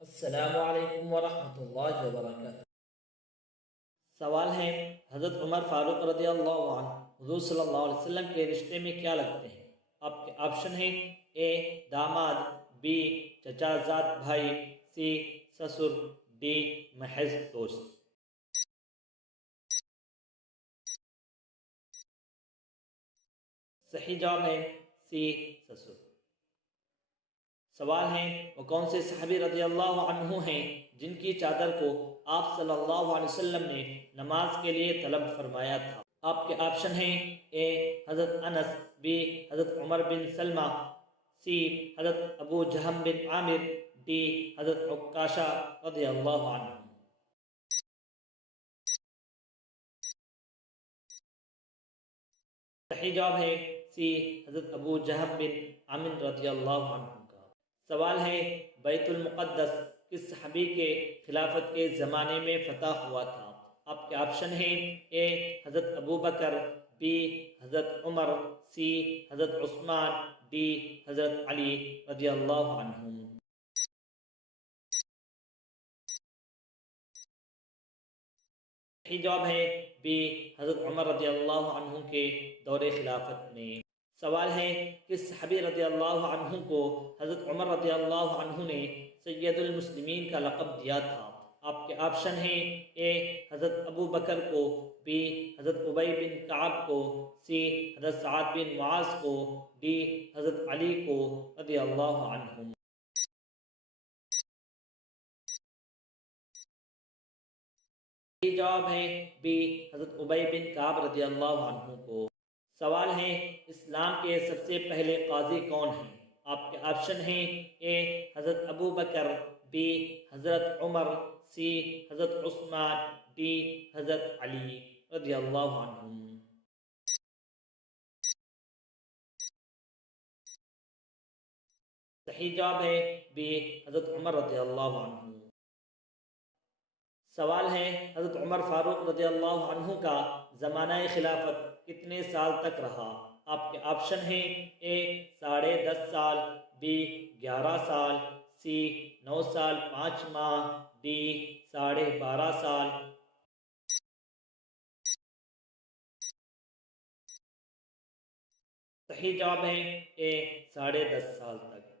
السلام علیکم ورحمۃ اللہ وبرکاتہ۔ سوال ہے، حضرت عمر فاروق رضی اللہ عنہ حضور صلی اللہ علیہ وسلم کے رشتے میں کیا لگتے ہیں؟ آپ کے آپشن ہیں: اے داماد، بی چچا زاد بھائی، سی سسر، ڈی محض دوست۔ صحیح جواب ہے سی سسر۔ سوال ہے، وہ کون سے صحابی رضی اللہ عنہ ہیں جن کی چادر کو آپ صلی اللہ علیہ وسلم نے نماز کے لیے طلب فرمایا تھا؟ آپ کے آپشن ہیں: اے حضرت انس، بی حضرت عمر بن سلمہ، سی حضرت ابو جہم بن عامر، ڈی حضرت عکاشہ رضی اللہ عنہ۔ صحیح جواب ہے سی حضرت ابو جہم بن عامر رضی اللہ عنہ کا۔ سوال ہے، بیت المقدس کس صحابی کے خلافت کے زمانے میں فتح ہوا تھا؟ آپ کے آپشن ہیں: اے حضرت ابو بکر، بی حضرت عمر، سی حضرت عثمان، ڈی حضرت علی رضی اللہ عنہم۔ صحیح جواب ہے بی حضرت عمر رضی اللہ عنہ کے دور خلافت میں۔ سوال ہے، کس صحابی رضی اللہ عنہ کو حضرت عمر رضی اللہ عنہ نے سید المسلمین کا لقب دیا تھا؟ آپ کے آپشن ہیں: اے حضرت ابو بکر کو، بی حضرت ابی بن کعب کو، سی حضرت سعد بن معاذ کو، ڈی حضرت علی کو رضی اللہ عنہم۔ صحیح جواب ہے بی حضرت ابی بن کعب رضی اللہ عنہ کو۔ سوال ہے، اسلام کے سب سے پہلے قاضی کون ہیں؟ آپ کے آپشن ہیں: اے حضرت ابو بکر، بی حضرت عمر، سی حضرت عثمان، ڈی حضرت علی رضی اللہ عنہم۔ صحیح جواب ہے بی حضرت عمر رضی اللہ عنہ۔ سوال ہے، حضرت عمر فاروق رضی اللہ عنہ کا زمانہ خلافت کتنے سال تک رہا؟ آپ کے آپشن ہیں: اے 10.5 سال، بی 11 سال، سی 9 سال 5 ماہ، ڈی 12.5 سال۔ صحیح جواب ہے اے 10.5 سال تک۔